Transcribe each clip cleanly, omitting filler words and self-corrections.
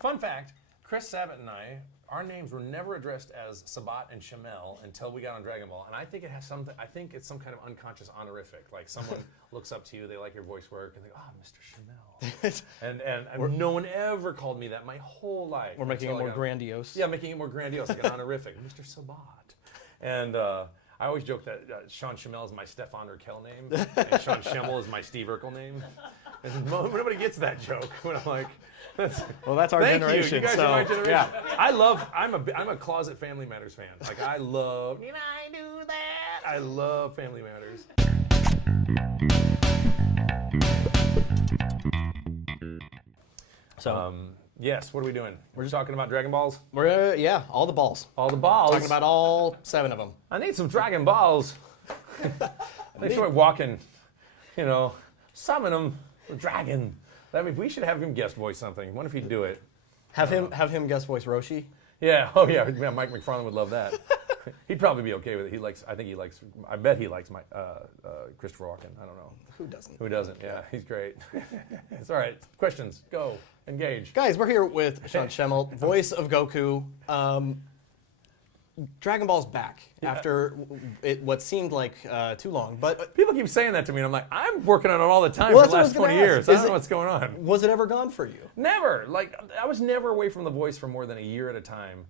Fun fact, Chris Sabat and I, our names were never addressed as Sabat and Schemmel until we got on Dragon Ball. And I think it has something, I think it's some kind of unconscious honorific. Like someone looks up to you, they like your voice work, and they go, Mr. Schemmel. and no one ever called me that my whole life. We're making it more grandiose. Yeah, making it more grandiose, like an honorific. Mr. Sabat. And I always joke that Sean Schemmel is my Stefan Urkel name, and Sean Schemmel is my Steve Urkel name. And nobody gets that joke when I'm like, well, that's our generation. You guys so, are my generation. Yeah. I'm a closet Family Matters fan. Like I love, did I do that? I love Family Matters. So, yes, what are we doing? We're just talking about Dragon Balls? we're all the balls. All the balls. Talking about all 7 of them. I need some Dragon Balls. They start walking, summon them, dragon. I mean, we should have him guest voice something. What if he'd do it? Have him guest voice Roshi. Yeah. Oh yeah. Mike McFarlane would love that. He'd probably be okay with it. I bet he likes Christopher Walken. I don't know. Who doesn't? Who doesn't? Yeah, he's great. It's all right. Questions? Go. Engage. Guys, we're here with Sean Schemmel, voice of Goku. Dragon Ball's back after what seemed like too long, but people keep saying that to me, and I'm like, I'm working on it all the time for the last 20 years. I don't know what's going on. Was it ever gone for you? Never. Like I was never away from the voice for more than a year at a time,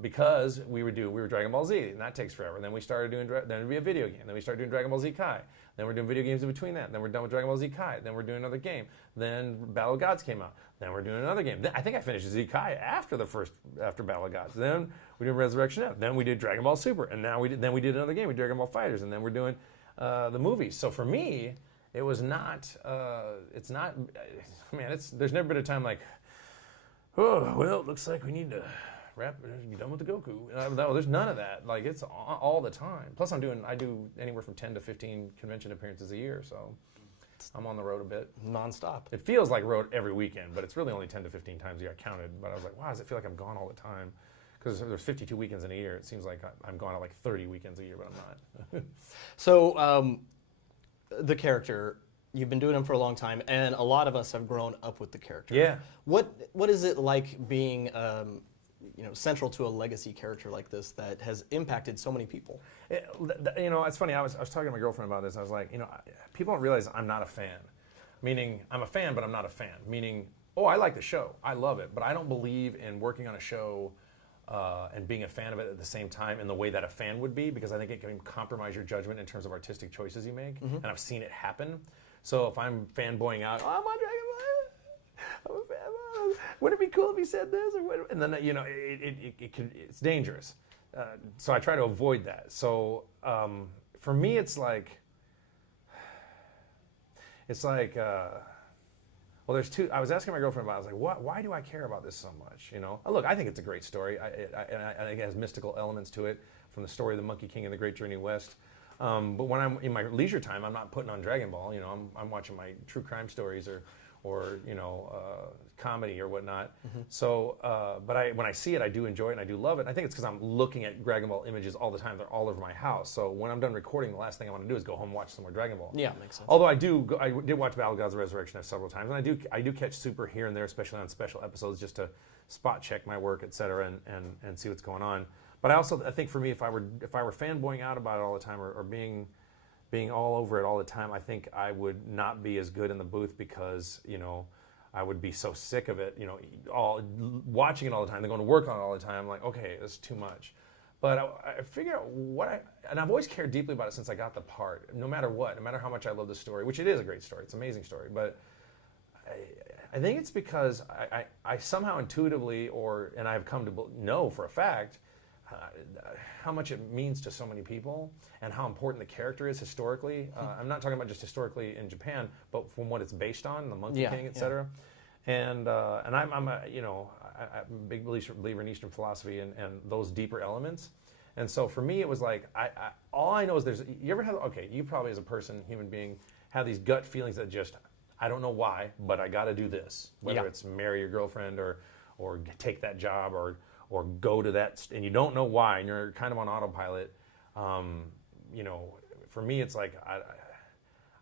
because we were Dragon Ball Z, and that takes forever. And then we started doing then it'd be a video game. Then we started doing Dragon Ball Z Kai. Then we're doing video games in between that. Then we're done with Dragon Ball Z Kai. Then we're doing another game. Then Battle of Gods came out. Then we're doing another game. I think I finished Z Kai after Battle of Gods. Then we did Resurrection F. Then we did Dragon Ball Super. And now we did another game. We did Dragon Ball FighterZ. And then we're doing the movies. So for me, it was not. It's not. Man, there's never been a time like, oh well, it looks like we need to be done with the Goku. No, there's none of that. Like it's all the time. Plus, I do anywhere from 10 to 15 convention appearances a year. So I'm on the road a bit. Nonstop. It feels like road every weekend, but it's really only 10 to 15 times a year. I counted, but I was like, wow, does it feel like I'm gone all the time? Because there's 52 weekends in a year. It seems like I'm gone at like 30 weekends a year, but I'm not. So the character, you've been doing him for a long time, and a lot of us have grown up with the character. Yeah. What is it like being central to a legacy character like this that has impacted so many people? It's funny. I was talking to my girlfriend about this. I was like, people don't realize I'm not a fan. Meaning, I'm a fan, but I'm not a fan. Meaning, I like the show. I love it, but I don't believe in working on a show and being a fan of it at the same time in the way that a fan would be, because I think it can compromise your judgment in terms of artistic choices you make. Mm-hmm. And I've seen it happen. So if I'm fanboying out, I'm on Dragon Ball, I'm a fan. Wouldn't it be cool if he said this? And then it's dangerous. So I try to avoid that. So for me, it's like well, there's two. I was asking my girlfriend about it. I was like, why do I care about this so much? Look, I think it's a great story. I think it has mystical elements to it, from the story of the Monkey King and the Great Journey West. But when I'm in my leisure time, I'm not putting on Dragon Ball. I'm watching my true crime stories or comedy or whatnot. Mm-hmm. So, but when I see it, I do enjoy it and I do love it. And I think it's because I'm looking at Dragon Ball images all the time. They're all over my house. So when I'm done recording, the last thing I want to do is go home and watch some more Dragon Ball. Yeah, makes sense. Although I did watch Battle of Gods Resurrection several times, and I do catch Super here and there, especially on special episodes, just to spot check my work, etc., and see what's going on. But I think for me, if I were fanboying out about it all the time or being all over it all the time, I think I would not be as good in the booth, because I would be so sick of it, all watching it all the time, then going to work on it all the time. I'm like, okay, it's too much. But I figure out and I've always cared deeply about it since I got the part, no matter what, no matter how much I love the story, which it is a great story, it's an amazing story, but I think it's because I somehow intuitively, and I've come to know for a fact, how much it means to so many people and how important the character is historically. I'm not talking about just historically in Japan, but from what it's based on, the Monkey King, etc. Yeah. And I'm a big believer in Eastern philosophy and those deeper elements. And so for me, it was like all I know is you ever have you probably as a person, human being, have these gut feelings that just I don't know why, but I got to do this. Whether it's marry your girlfriend or take that job or go to that, and you don't know why, and you're kind of on autopilot. For me, it's like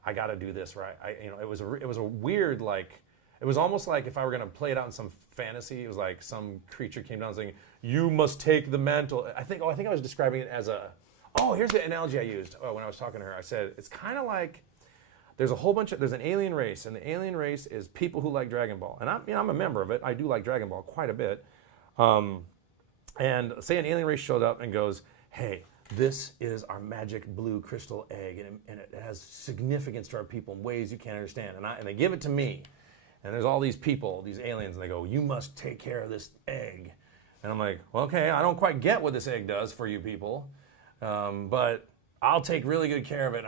I got to do this, right? It was a weird, like, It was almost like if I were going to play it out in some fantasy, it was like some creature came down saying, "You must take the mantle." I think I was describing it as a. Oh, here's the analogy I used when I was talking to her. I said it's kind of like there's an alien race, and the alien race is people who like Dragon Ball, and I'm a member of it. I do like Dragon Ball quite a bit. And say an alien race showed up and goes, "Hey, this is our magic blue crystal egg, and it has significance to our people in ways you can't understand." And they give it to me, and there's all these people, these aliens, and they go, "You must take care of this egg." And I'm like, well, okay, I don't quite get what this egg does for you people, but I'll take really good care of it,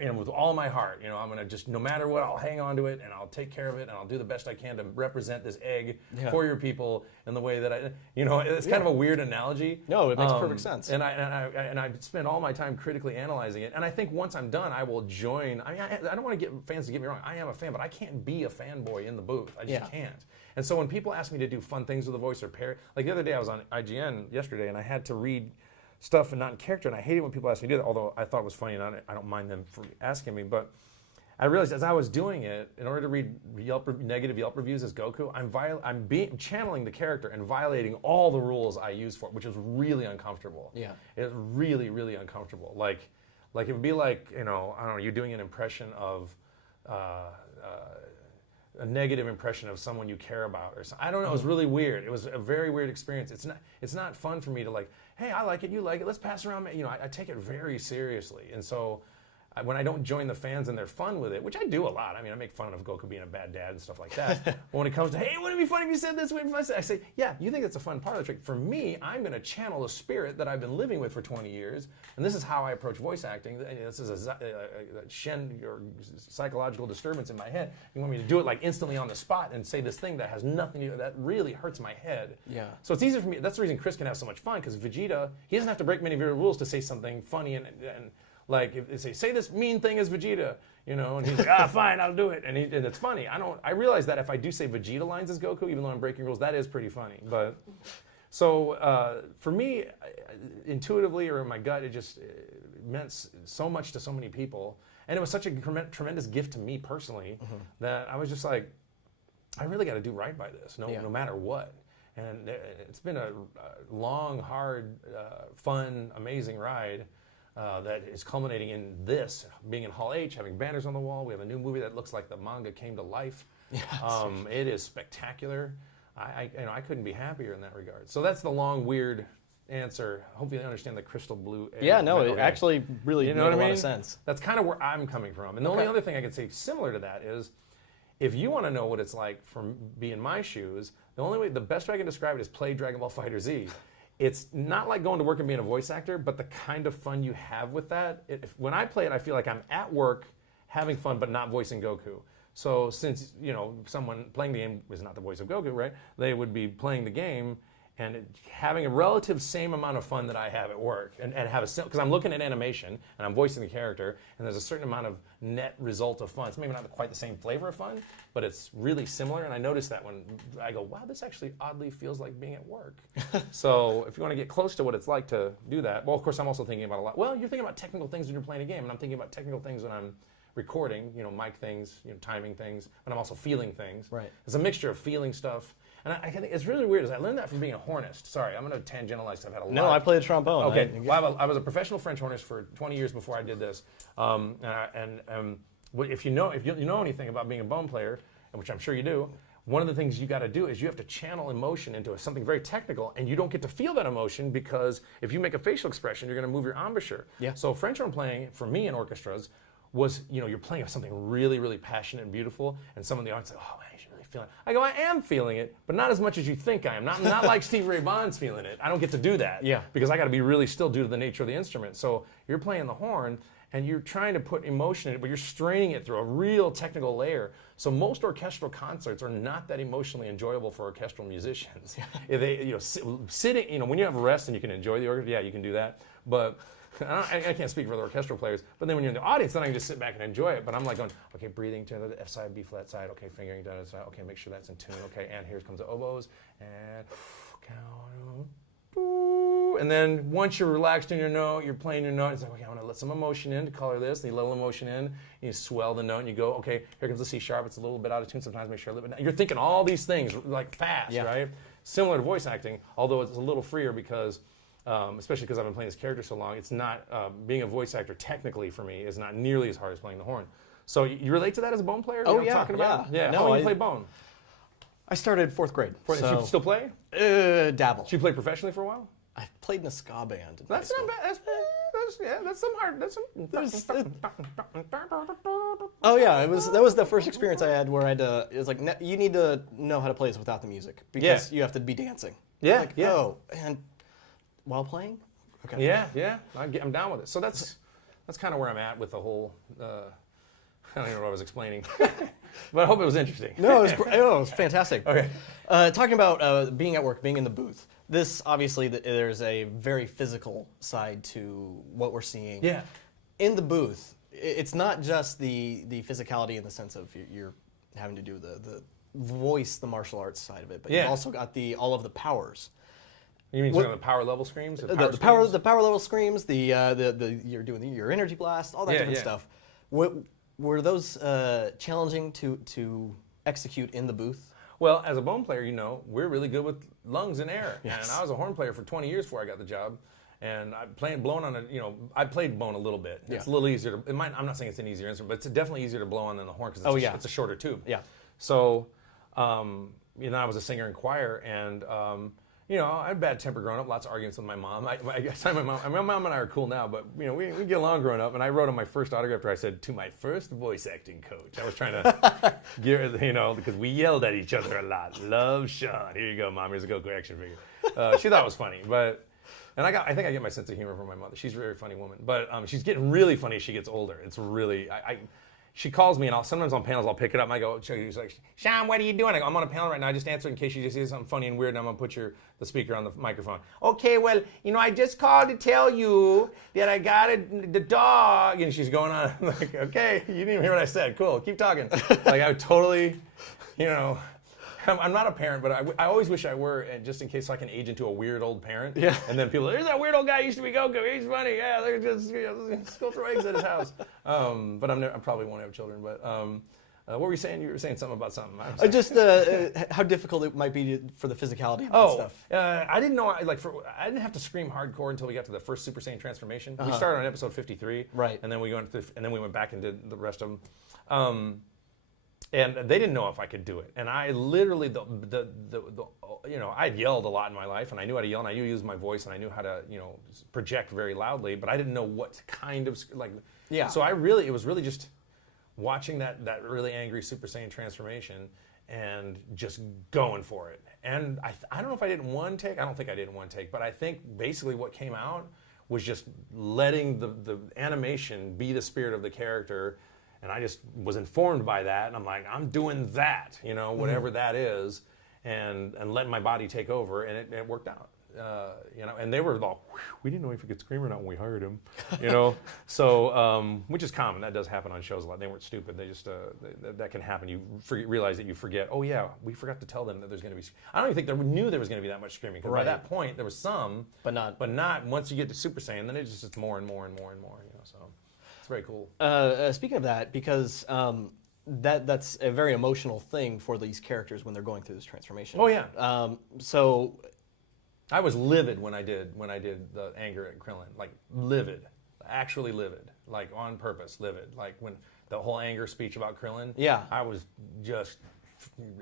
and with all my heart, I'm gonna just, no matter what, I'll hang on to it, and I'll take care of it, and I'll do the best I can to represent this egg for your people in the way that it's kind of a weird analogy. No, it makes perfect sense. And I spend all my time critically analyzing it, and I think once I'm done, I will join. I don't want to get fans to get me wrong. I am a fan, but I can't be a fanboy in the booth. I just can't. And so when people ask me to do fun things with the voice or pair, like the other day, I was on IGN yesterday, and I had to read stuff and not in character, and I hate it when people ask me to do that, although I thought it was funny, and I don't mind them for asking me, but I realized as I was doing it, in order to read negative Yelp reviews as Goku, I'm channeling the character and violating all the rules I use for it, which is really uncomfortable. Yeah. It's really, really uncomfortable. Like it would be like, I don't know, you're doing an impression of, a negative impression of someone you care about or something. I don't know. It was really weird. It was a very weird experience. It's not fun for me to like, hey, I like it, you like it, let's pass around. I take it very seriously. And so when I don't join the fans and they're fun with it, which I do a lot. I mean, I make fun of Goku being a bad dad and stuff like that. But when it comes to, hey, wouldn't it be funny if you said this? I say, yeah, you think it's a fun part of the trick. For me, I'm going to channel a spirit that I've been living with for 20 years. And this is how I approach voice acting. This is a Shen or psychological disturbance in my head. You want me to do it like instantly on the spot and say this thing that has nothing to do, that really hurts my head. Yeah. So it's easier for me. That's the reason Chris can have so much fun, because Vegeta, he doesn't have to break many of your rules to say something funny and like if they say this mean thing as Vegeta, and he's like, fine, I'll do it, and it's funny. I realize that if I do say Vegeta lines as Goku, even though I'm breaking rules, that is pretty funny. But so for me, intuitively or in my gut, it just meant so much to so many people, and it was such a tremendous gift to me personally that I was just like, I really got to do right by this, no matter what. And it's been a long, hard, fun, amazing ride. That is culminating in this, being in Hall H, having banners on the wall. We have a new movie that looks like the manga came to life. Yes. It is spectacular. I couldn't be happier in that regard. So that's the long, weird answer. Hopefully you understand the crystal blue. Yeah, no, it actually really made a lot of sense. That's kind of where I'm coming from. And the only other thing I can say similar to that is, if you want to know what it's like from being in my shoes, the best way I can describe it is play Dragon Ball FighterZ. It's not like going to work and being a voice actor, but the kind of fun you have with that. When I play it, I feel like I'm at work having fun, but not voicing Goku. So since, someone playing the game is not the voice of Goku, right? They would be playing the game and having a relative same amount of fun that I have at work, and have because I'm looking at animation and I'm voicing the character, and there's a certain amount of net result of fun. It's maybe not quite the same flavor of fun, but it's really similar. And I noticed that when I go, wow, this actually oddly feels like being at work. So if you want to get close to what it's like to do that, well, of course, I'm also thinking about a lot. Well, you're thinking about technical things when you're playing a game, and I'm thinking about technical things when I'm recording, mic things, timing things, but I'm also feeling things. Right. It's a mixture of feeling stuff. And I think it's really weird. I learned that from being a hornist. Sorry, I'm going to tangentialize. I've had a lot. No, I played trombone. Okay, I was a professional French hornist for 20 years before I did this. If you know anything about being a bone player, which I'm sure you do, one of the things you got to do is you have to channel emotion into something very technical, and you don't get to feel that emotion because if you make a facial expression, you're going to move your embouchure. Yeah. So French horn playing for me in orchestras was, you're playing something really, really passionate and beautiful, and some of the audience say, oh man, you should really feel it. I go, I am feeling it, but not as much as you think I am. Not like Stevie Ray Vaughan's feeling it. I don't get to do that. Yeah. Because I got to be really still due to the nature of the instrument. So you're playing the horn, and you're trying to put emotion in it, but you're straining it through a real technical layer. So most orchestral concerts are not that emotionally enjoyable for orchestral musicians. If they, sitting, when you have rest and you can enjoy the orchestra, yeah, you can do that. But I can't speak for the orchestral players. But then when you're in the audience, then I can just sit back and enjoy it. But I'm like going, okay, breathing to the F side, B flat side. Okay, fingering down the side. Okay, make sure that's in tune. Okay, and here comes the oboes and and then once you're relaxed in your note, you're playing your note, it's like, okay, I'm going to let some emotion in to color this, and you let a little emotion in, and you swell the note, and you go, okay, here comes the C sharp, it's a little bit out of tune, sometimes make sure a little bit down. You're thinking all these things, like fast, right? Similar to voice acting, although it's a little freer because, especially because I've been playing this character so long, it's not, being a voice actor technically for me is not nearly as hard as playing the horn. So you relate to that as a bone player? You know what I'm talking about? Yeah. No, How long you play bone? I started 4th grade. So you still play? Dabble. Did you play professionally for a while? I played in a ska band. That's not bad. That's some hard. That's some. Oh yeah, that was the first experience I had where I had to. It was like you need to know how to play this without the music because you have to be dancing. Yeah, like, oh, and while playing. Okay. Yeah. I'm down with it. So that's kind of where I'm at with the whole. I don't even know what I was explaining, but I hope it was interesting. No, it was fantastic. Okay. Talking about being at work, being in the booth. This, obviously, there's a very physical side to what we're seeing. Yeah. In the booth, it's not just the physicality in the sense of you're having to do the voice, the martial arts side of it, but you've also got all of the powers. You mean the power level screams? The power level screams, you're doing your energy blast, all that different stuff. Were those challenging to execute in the booth? Well, as a bone player, we're really good with lungs and air. Yes. And I was a horn player for 20 years before I got the job. And I played blown on I played bone a little bit. It's a little easier to, I'm not saying it's an easier instrument, but it's definitely easier to blow on than the horn because it's a shorter tube. Yeah. So, I was a singer in choir, and I had bad temper growing up, lots of arguments with my mom. I guess my mom and I are cool now, but we get along growing up. And I wrote on my first autograph where I said, "To my first voice acting coach." I was trying to get, because we yelled at each other a lot. Love, Sean. Here you go, Mom. Here's a Goku action figure. She thought it was funny, and I think I get my sense of humor from my mother. She's a very funny woman, but she's getting really funny as she gets older. It's really she calls me, and sometimes on panels I'll pick it up and I go, she's like, "Sean, what are you doing?" I go, "I'm on a panel right now. I just answered in case you just see something funny and weird, and I'm gonna put the speaker on the microphone." "Okay, well, I just called to tell you that I got the dog." And she's going on, I'm like, "Okay, you didn't even hear what I said. Cool, keep talking." Like I would totally, I'm not a parent, but I always wish I were, and just in case I can age into a weird old parent. Yeah. And then people, "There's that weird old guy who used to be Goku. He's funny. Yeah, they're just go throw eggs at his house." But I probably won't have children. But what were you saying? You were saying something about something. Just how difficult it might be for the phicality of that stuff. I didn't know. I didn't have to scream hardcore until we got to the first Super Saiyan transformation. We started on episode 53, right? And then we went back and did the rest of them. And they didn't know if I could do it. And I literally, I'd yelled a lot in my life, and I knew how to yell, and I knew how to use my voice, and I knew how to, project very loudly, but I didn't know what kind of, So it was really just watching that really angry Super Saiyan transformation and just going for it. And I don't know if I did one take. I don't think I did one take, but I think basically what came out was just letting the animation be the spirit of the character. And I just was informed by that, and I'm like, I'm doing that, whatever that is, and letting my body take over, and it worked out, And they were all, "We didn't know if he could scream or not when we hired him," So, which is common. That does happen on shows a lot. They weren't stupid. They just that can happen. You realize that you forget. Oh yeah, we forgot to tell them that there's going to be. I don't even think they knew there was going to be that much screaming. Because by that point there was some, but not once you get to Super Saiyan. Then it's more and more and more and more. So. Very cool. Speaking of that, because that's a very emotional thing for these characters when they're going through this transformation. Oh yeah. So I was livid when I did the anger at Krillin, like livid, actually livid, like on purpose, livid. Like when the whole anger speech about Krillin. Yeah. I was just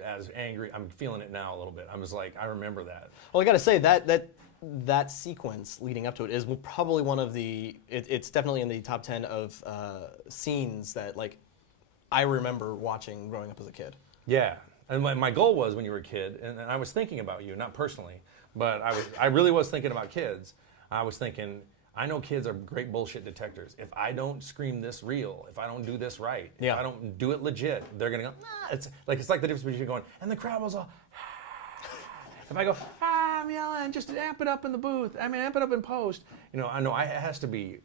as angry. I'm feeling it now a little bit. I was like, I remember that. Well, I got to say that sequence leading up to it is probably one of it's definitely in the top 10 of scenes that I remember watching growing up as a kid. Yeah, and my goal was when you were a kid, and I was thinking about you, not personally, but I really was thinking about kids. I was thinking, I know kids are great bullshit detectors. If I don't scream this real, if I don't do this right, if I don't do it legit, they're gonna go, nah. It's like the difference between you going, and the crowd was all, if I go, I'm yelling, just amp it up in the booth. Amp it up in post. I know it has to be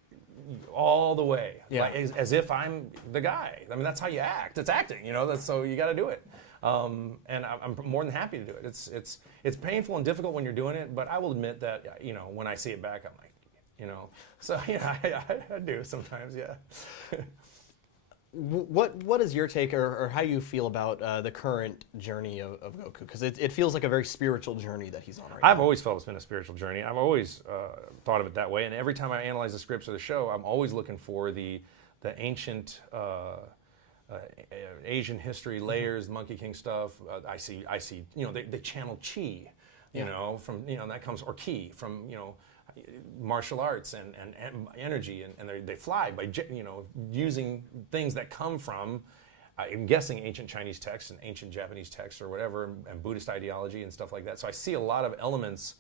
all the way, as if I'm the guy. That's how you act. It's acting, so you got to do it. And I'm more than happy to do it. It's painful and difficult when you're doing it, but I will admit that, when I see it back, I'm like, so yeah, I do sometimes, yeah. What is your take, or how you feel about the current journey of Goku? Because it feels like a very spiritual journey that he's on right now. I've always felt it's been a spiritual journey. I've always thought of it that way, and every time I analyze the scripts of the show, I'm always looking for the ancient Asian history layers, Monkey King stuff. I see. They channel chi, from that comes, or ki from martial arts and energy, and they fly by using things that come from I'm guessing ancient Chinese texts and ancient Japanese texts or whatever, and Buddhist ideology and stuff like that. So I see a lot of elements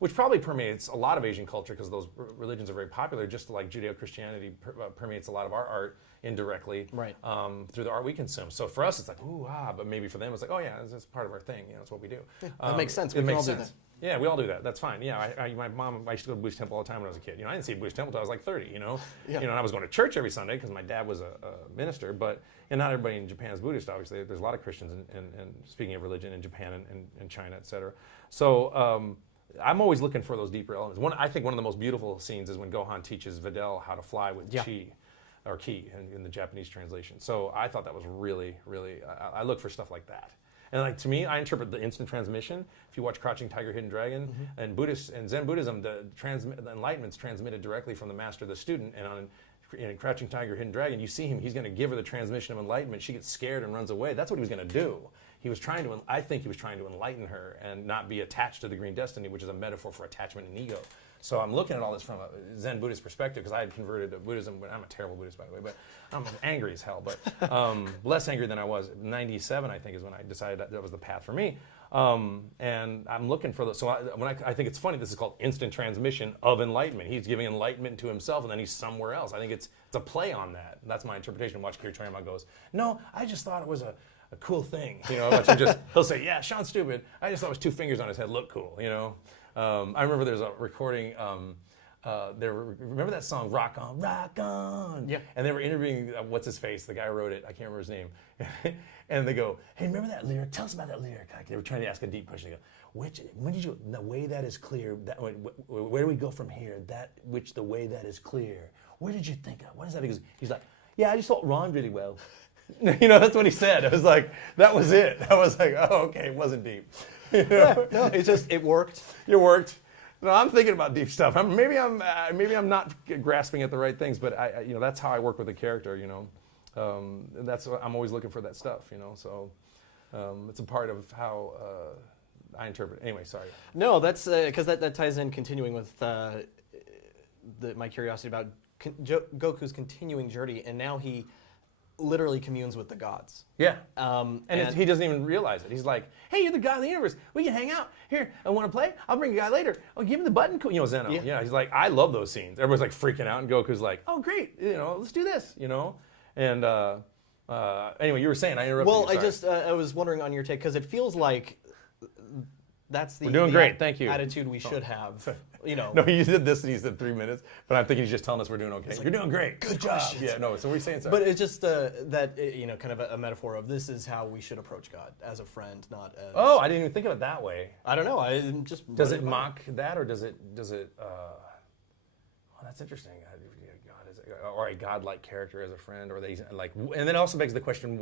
which probably permeates a lot of Asian culture, because those religions are very popular, just like Judeo-Christianity permeates a lot of our art indirectly, right, through the art we consume. So for us it's like ooh but maybe for them it's like, oh yeah, that's part of our thing, it's what we do. That makes sense. It makes sense. Yeah, we all do that. That's fine. Yeah, my mom, I used to go to Buddhist temple all the time when I was a kid. I didn't see a Buddhist temple until I was like 30. Yeah. And I was going to church every Sunday because my dad was a minister. And not everybody in Japan is Buddhist. Obviously, there's a lot of Christians and speaking of religion in Japan and China, etc. So I'm always looking for those deeper elements. I think one of the most beautiful scenes is when Gohan teaches Videl how to fly with chi, or ki in the Japanese translation. So I thought that was really, really. I look for stuff like that. And to me, I interpret the instant transmission. If you watch Crouching Tiger, Hidden Dragon, and Zen Buddhism, the enlightenment's transmitted directly from the master to the student. And in Crouching Tiger, Hidden Dragon, you see him. He's going to give her the transmission of enlightenment. She gets scared and runs away. That's what he was going to do. I think he was trying to enlighten her and not be attached to the green destiny, which is a metaphor for attachment and ego. So I'm looking at all this from a Zen Buddhist perspective, because I had converted to Buddhism. But I'm a terrible Buddhist, by the way, but I'm angry as hell. But less angry than I was. 97, I think, is when I decided that was the path for me. And I'm looking for those. So I think it's funny, this is called instant transmission of enlightenment. He's giving enlightenment to himself, and then he's somewhere else. I think it's a play on that. That's my interpretation. Watch Kiryu Toriyama goes, no, I just thought it was a cool thing. He'll say, yeah, Sean's stupid. I just thought it was two fingers on his head looked cool. I remember there's a recording. Remember that song, Rock On, Rock On? Yeah. And they were interviewing, what's his face? The guy who wrote it. I can't remember his name. And they go, hey, remember that lyric? Tell us about that lyric. They were trying to ask a deep question. They go, when did you, the way that is clear, where do we go from here? The way that is clear. Where did you think of? What is that? He's like, yeah, I just thought rhymed really well. That's what he said. I was like, that was it. I was like, oh, okay, it wasn't deep. Yeah, no, it worked. It worked. No, I'm thinking about deep stuff. Maybe I'm not grasping at the right things, but that's how I work with a character. That's what I'm always looking for, that stuff. So it's a part of how I interpret it. Anyway, sorry. No, that's because that ties in, continuing with my curiosity about Goku's continuing journey, and now he literally communes with the gods. Yeah. And he doesn't even realize it. He's like, hey, you're the god of the universe. We can hang out. Here, I want to play? I'll bring a guy later. Oh, give him the button. Zeno. Yeah. He's like, I love those scenes. Everybody's like freaking out, and Goku's like, oh, great. Let's do this, And anyway, you were saying, I interrupted you. Well, I was wondering on your take, because it feels like that's We're doing great. Thank you. Attitude we should have. No, he did this and he said 3 minutes, but I'm thinking he's just telling us we're doing okay. You're doing great. Good job. Yeah, no, so what are you saying, sir? But it's just that, kind of a metaphor of this is how we should approach God, as a friend, not as... Oh, I didn't even think of it that way. I don't know. I just... Does it mock that, or does it oh, that's interesting. Or a godlike character as a friend, or they like, and then it also begs the question,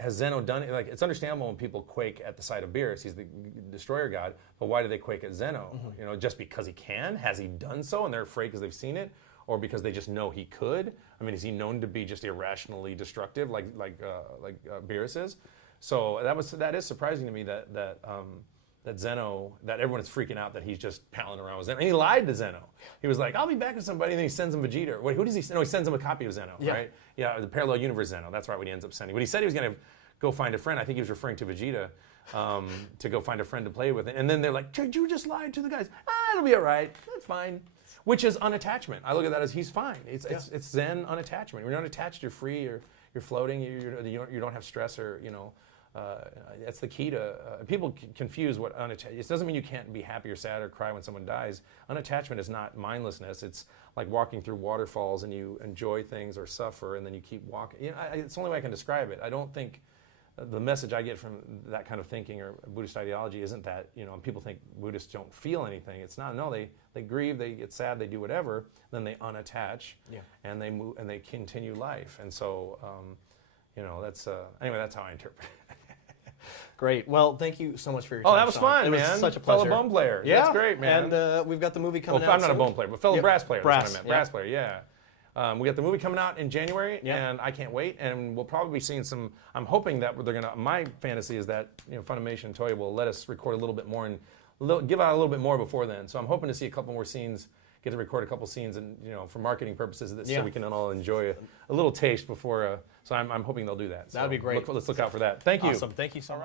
has Zeno done it? Like, it's understandable when people quake at the sight of Beerus. He's the destroyer god, but why do they quake at Zeno? Mm-hmm. Just because he can? Has he done so and they're afraid because they've seen it, or because they just know he could? I mean, is he known to be just irrationally destructive, like Beerus is? So that is surprising to me that Zeno, that everyone is freaking out that he's just palling around with Zeno. And he lied to Zeno. He was like, I'll be back with somebody, and then he sends him Vegeta. Wait, who does he send? No, he sends him a copy of Zeno, right? Yeah, the parallel universe Zeno. That's right, what he ends up sending. When he said he was going to go find a friend, I think he was referring to Vegeta, to go find a friend to play with. And then they're like, you just lied to the guys. It'll be all right. That's fine. Which is unattachment. I look at that as he's fine. It's Zen unattachment. You're not attached, you're free, you're floating, you don't have stress, or, that's the key to people confuse what unattachment. It doesn't mean you can't be happy or sad or cry when someone dies. Unattachment is not mindlessness. It's like walking through waterfalls and you enjoy things or suffer and then you keep walking. It's the only way I can describe it. I don't think the message I get from that kind of thinking or Buddhist ideology isn't that, people think Buddhists don't feel anything. It's not. No, they grieve, they get sad, they do whatever, then they unattach, and they move and they continue life. And so, that's anyway. That's how I interpret it. Great. Well, thank you so much for your time. Oh, that was Sean. fun, it man. was such a pleasure. Fellow bone player. Yeah, That's great, man. And we've got the movie coming out. I'm not a soon. bone player, but fellow brass player. Brass. That's what I meant. Brass player. Yeah. We got the movie coming out in January, and I can't wait. And we'll probably be seeing some. I'm hoping that they're gonna. My fantasy is that Funimation and Toei will let us record a little bit more and give out a little bit more before then. So I'm hoping to see a couple more scenes. Get to record a couple scenes, and for marketing purposes, so we can all enjoy a little taste before. So I'm hoping they'll do that. So That'd be great. Let's look out for that. Thank you. Awesome. Thank you so much.